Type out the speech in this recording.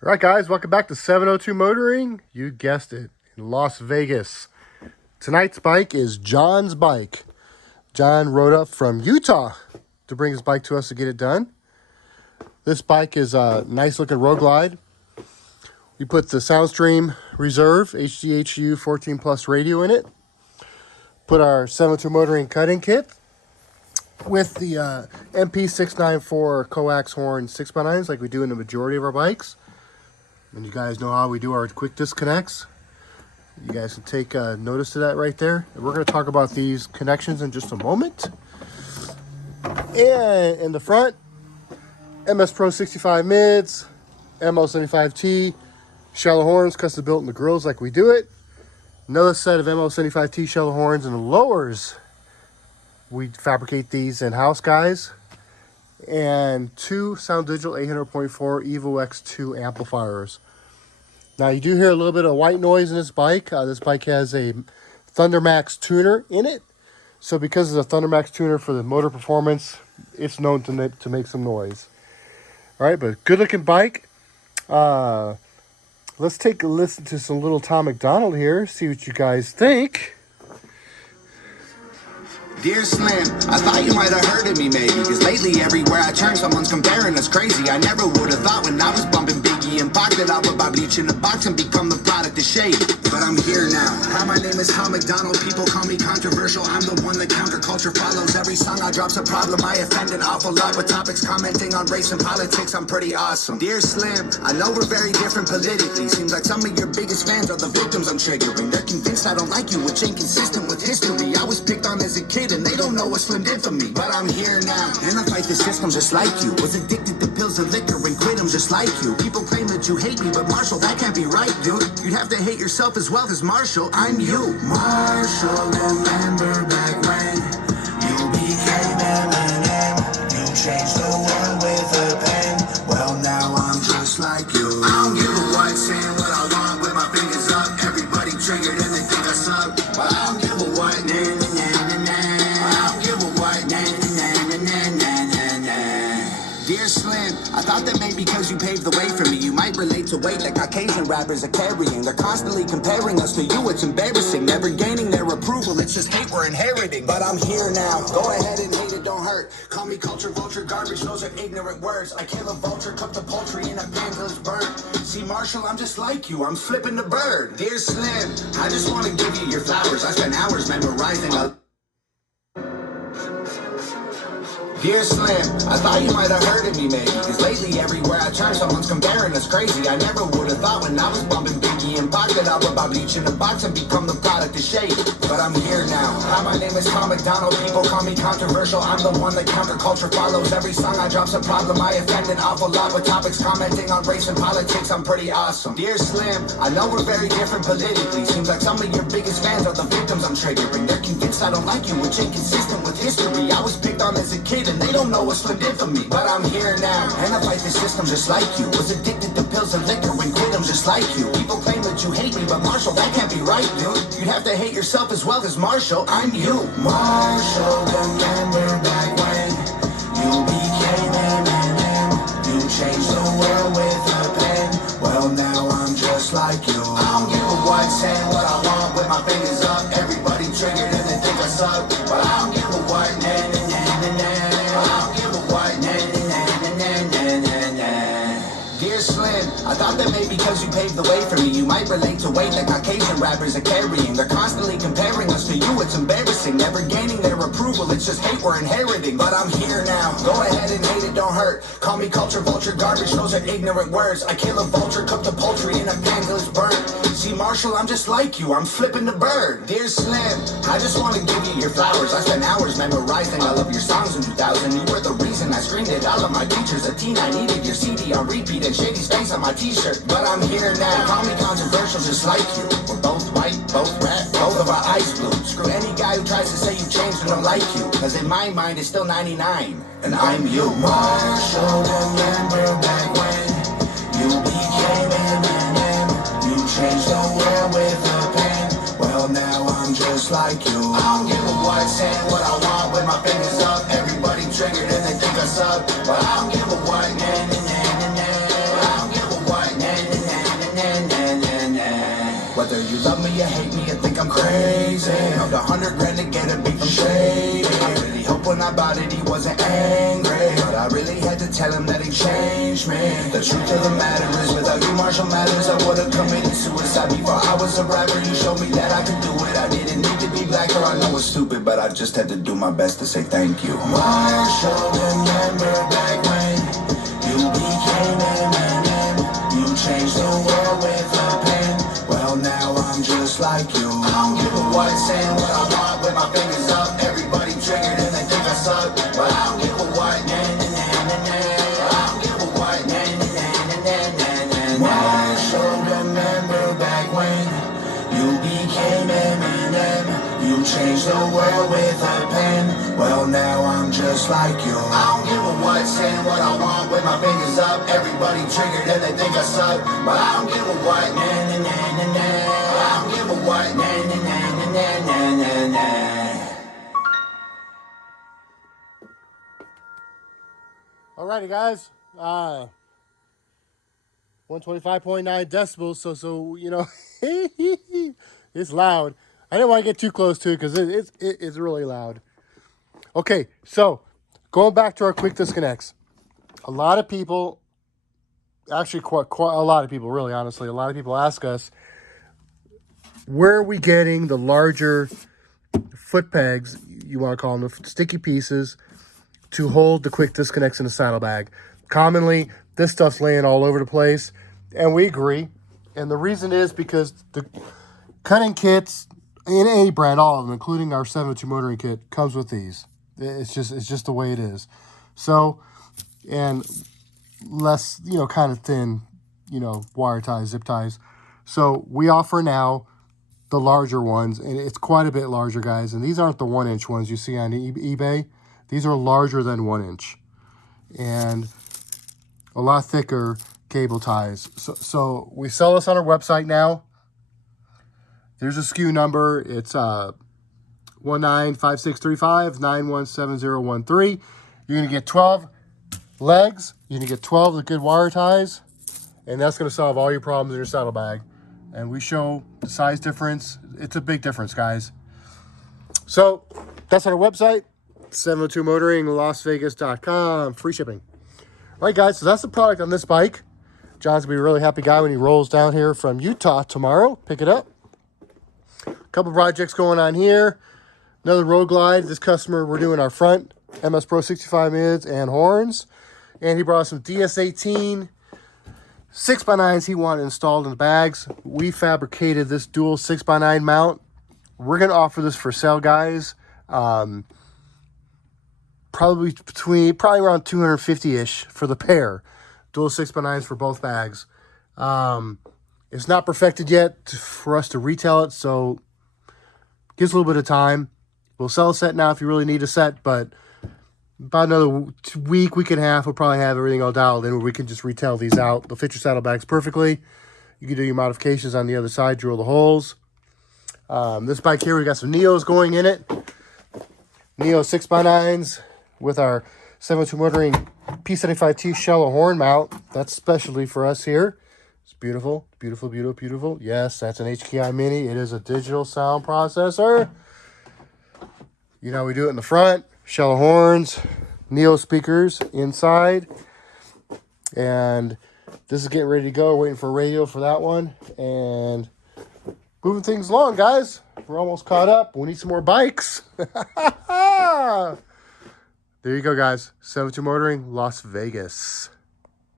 All right, guys, welcome back to 702 Motoring. You guessed it, in Las Vegas. Tonight's bike is John's bike. John rode up from Utah to bring his bike to us to get it done. This bike is a nice looking road glide. We put the Soundstream Reserve HDHU 14 Plus radio in it. Put our 702 Motoring cutting kit with the MP694 coax horn 6x9s like we do in the majority of our bikes. And you guys know how we do our quick disconnects. You guys can take notice of that right there. And we're going to talk about these connections in just a moment. And in the front, MS Pro 65 mids, MO75T, shallow horns, custom built in the grills like we do it. Another set of MO75T shallow horns in the lowers. We fabricate these in-house, guys. And two Soundigital 800.4 Evo X2 amplifiers. Now you do hear a little bit of white noise in this bike. This bike has a ThunderMax tuner in it. So because it's a ThunderMax tuner for the motor performance, it's known to make some noise. All right, but good looking bike. Let's take a listen to some little Tom MacDonald here. See what you guys think. Dear Slim, I thought you might have heard of me maybe, cause lately everywhere I turn someone's comparing us crazy. I never would have thought when I was bumping Biggie and Pac that I would buy bleach in a box and become the product of shade. But I'm here now. Hi, my name is Tom MacDonald. People call me controversial. I'm the one that counterculture follows. Every song I drop's a problem. I offend an awful lot with topics commenting on race and politics. I'm pretty awesome. Dear Slim, I know we're very different politically. Seems like some of your biggest fans are the victims I'm triggering. They're convinced I don't like you, which ain't consistent with history. I was picked on as a kid and they don't know what Slim did for me. But I'm here now, and I fight the system just like you. Was addicted to pills and liquor and quit them just like you. People claim that you hate me, but Marshall, that can't be right, dude. You'd have to hate yourself as well as Marshall. I'm you. Marshall, remember back when you became Eminem. You changed the world with a pen. Well, now I'm just like you. I don't give a what, saying what I want with my fingers up. Everybody triggered and they think I suck. But I don't give a what, nah, nah, nah, nah, nah. Dear Slim, I thought that maybe because you paved the way for me, you might relate to weight that Caucasian rappers are carrying. They're constantly comparing us to you, it's embarrassing. Never gaining their approval, it's just hate we're inheriting. But I'm here now, go ahead and hate it, don't hurt. Call me culture vulture, garbage, those are ignorant words. I kill a vulture, cook the poultry in a pan till it's burnt. See Marshall, I'm just like you, I'm flipping the bird. Dear Slim, I just want to give you your flowers. I spent hours memorizing a... Dear Slim, I thought you might have heard of me maybe, cause lately everywhere I turn someone's comparing us crazy. I never would have thought when I was bumping Biggie and Pac that I would buy bleach in a box and become the product of shade. But I'm here now. Hi, my name is Tom MacDonald. People call me controversial. I'm the one that counterculture follows. Every song I drop's a problem. I offend an awful lot with topics commenting on race and politics. I'm pretty awesome. Dear Slim, I know we're very different politically. Seems like some of your biggest fans are the victims I'm triggering. They're convinced I don't like you, which ain't consistent with history. I was picked on as a kid and they don't know what Slim did for me. But I'm here now, and I fight the system just like you. Was addicted to pills and liquor and quit them just like you. People claim that you hate me, but Marshall, that can't be right, dude. You'd have to hate yourself as well as Marshall. I'm you. Marshall, remember back when you became Eminem. You changed the world with a pen. Well, now I'm just like you. I don't give a what, saying what I want with my fingers up. Everybody triggered and they think I suck. But I don't give a what, nah, nah, nah, nah, nah. Dear Slim, I thought that maybe because you paved the way for me, you might relate to weight that Caucasian rappers are carrying. They're constantly comparing us to you, it's embarrassing. Never gaining their approval, it's just hate we're inheriting. But I'm here now, go ahead and hate it, don't hurt. Call me culture vulture, garbage, those are ignorant words. I kill a vulture, cook the poultry in a pan till it's burnt. See Marshall, I'm just like you, I'm flipping the bird. Dear Slim, I just want to give you your flowers. I spent hours memorizing all of your songs in 2000. You were the reason I screamed at all of my teachers. A teen, I needed your CD on repeat and Shady's face on my t-shirt. But I'm here now, call me controversial just like you. We're both white, both rap, both of our eyes blue. Screw any guy who tries to say you changed and don't like you. Cause in my mind it's still 99, and I'm you. Marshall, remember back when you became Eminem. You changed the world with a pen. Well, now I'm just like you. I don't give a what, saying what I want with my fingers up. Everybody triggered and they think I suck. But I don't give a what, nah, nah, nah, nah, nah. I don't give a what, nah. Whether you love me or hate me, you think I'm crazy. Of the 100 grand to get a beat from Shady. I really hope when I bought it he wasn't angry, but I really had to tell him that he changed me. The truth of the matter is, without you, Marshall Mathers, I would've committed suicide before I was a rapper. You showed me that I could do it. I didn't need to be black, or I know it's stupid, but I just had to do my best to say thank you. Marshall, remember back when you became Eminem. You changed the world with a pen. Well, now I'm just like you. I don't give a what, saying what I want with my fingers up. Everybody triggered and they think I suck, but I don't give a what. Nah, nah, nah, nah, nah. I don't give a what. Nah, nah, nah, nah, nah, nah, nah. Marshall, remember back when you became Eminem. You changed the world with a pen. Well, now I'm just like you. I don't give a what, saying what I want with my fingers up. Everybody triggered and they think I suck, but I don't give a what. Nah, nah, nah, nah, nah. I don't give a what. Nah, nah, nah, nah, nah, nah, nah. Alrighty, guys. 125.9 decibels. So you know, it's loud. I didn't want to get too close to it because it's really loud. Okay, so going back to our quick disconnects. A lot of people, actually quite a lot of people, really honestly, a lot of people ask us, where are we getting the larger foot pegs, you want to call them, the sticky pieces, to hold the quick disconnects in a saddlebag? Commonly, this stuff's laying all over the place, and we agree. And the reason is because the cutting kits in any brand, all of them, including our 702 motoring kit, comes with these. It's just the way it is. So, and less, kind of thin, wire ties, zip ties. So we offer now the larger ones, and it's quite a bit larger, guys. And these aren't the 1-inch ones you see on eBay. These are larger than 1 inch, and a lot thicker cable ties. So we sell this on our website now. There's a SKU number. It's 195635917013. You're going to get 12 legs. You're going to get 12 of the good wire ties, and that's going to solve all your problems in your saddlebag. And we show the size difference. It's a big difference, guys. So that's on our website, 702 motoring, lasvegas.com, free shipping. All right, guys, so that's the product on this bike. John's going to be a really happy guy when he rolls down here from Utah tomorrow. Pick it up. A couple projects going on here. Another road glide. This customer, we're doing our front MS Pro 65 mids and horns. And he brought some DS18 6x9s he wanted installed in the bags. We fabricated this dual 6x9 mount. We're going to offer this for sale, guys. Probably around 250-ish for the pair. Dual 6x9s for both bags. It's not perfected yet for us to retail it, so gives a little bit of time. We'll sell a set now if you really need a set, but about another week and a half, we'll probably have everything all dialed in where we can just retail these out. They'll fit your saddlebags perfectly. You can do your modifications on the other side, drill the holes. This bike here, we got some Neos going in it. Neo 6x9s with our 702 motoring P75T shallow horn mount. That's specialty for us here. It's beautiful, beautiful, beautiful, beautiful. Yes, that's an HKI Mini. It is a digital sound processor. We do it in the front, shallow horns, Neo speakers inside. And this is getting ready to go, waiting for radio for that one. And moving things along, guys. We're almost caught up. We need some more bikes. There you go, guys. 702 Motoring, Las Vegas.